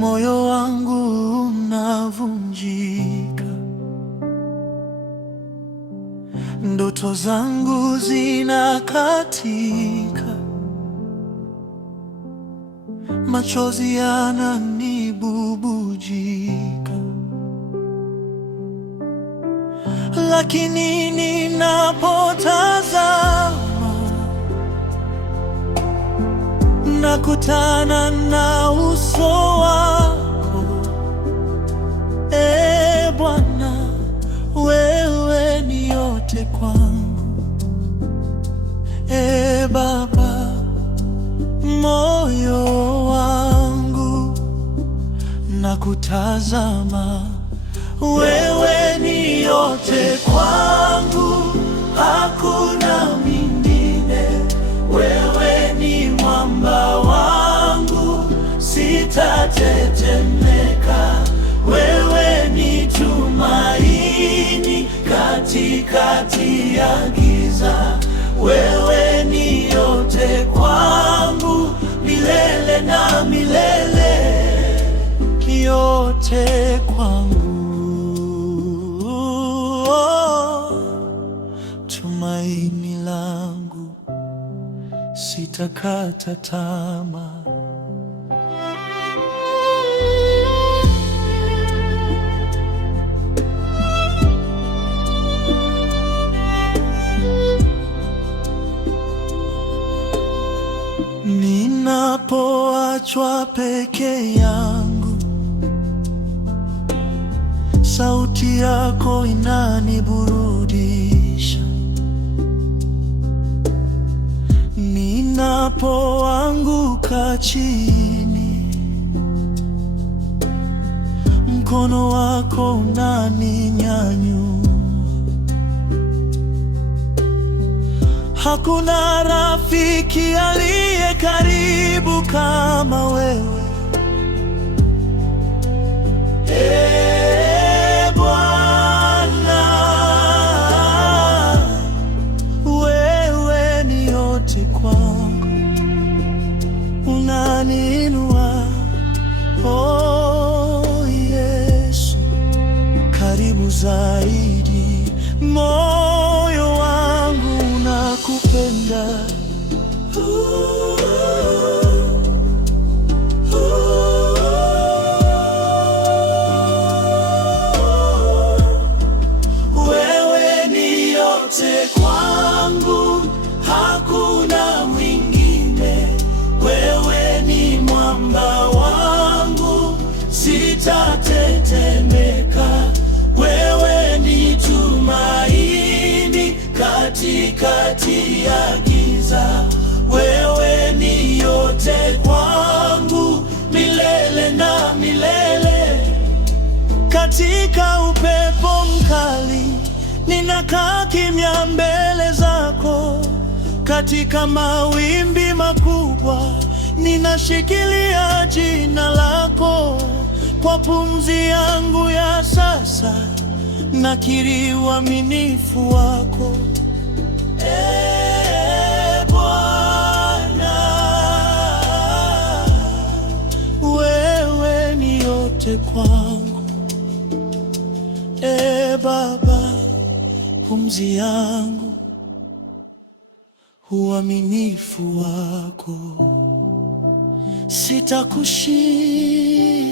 moyo wangu unavunjika, ndoto zangu zinakatika, machozi yananibubujika, lakini ninapotazama nakutana na uso wako. Bwana, wewe ni yote kwangu. Baba, moyo wangu nakutazama, wewe ni yote kwangu, hakuna mwingine. Wewe ni mwamba wangu, sitatetemeka. Wewe ni tumaini katikati ya giza. Wewe ni yote kwangu, milele na milele, yote kwangu. Tumaini langu, sitakata tamaa. Ninapoachwa peke yangu, sauti yako inaniburudisha. Ninapoanguka chini, mkono wako unaninyanyua. Hakuna rafiki aliye karibu kama wewe. Bwana, wewe ni yote kwangu, unaniinua. Yesu, karibu zaidi. Moyo wangu unakupenda. Wewe ni yote kwangu, hakuna mwingine. Wewe ni mwamba wangu, sitatetemeka. Wewe ni tumaini katikati ya giza. Wewe ni yote kwangu, milele na milele. Katika upepo mkali ninakaa kimya mbele zako. Katika mawimbi makubwa ninashikilia jina lako. Kwa pumzi yangu ya sasa nakiri uaminifu wako. Bwana, wewe ni yote kwangu. Baba, pumzi yangu, uaminifu wako, sitakushika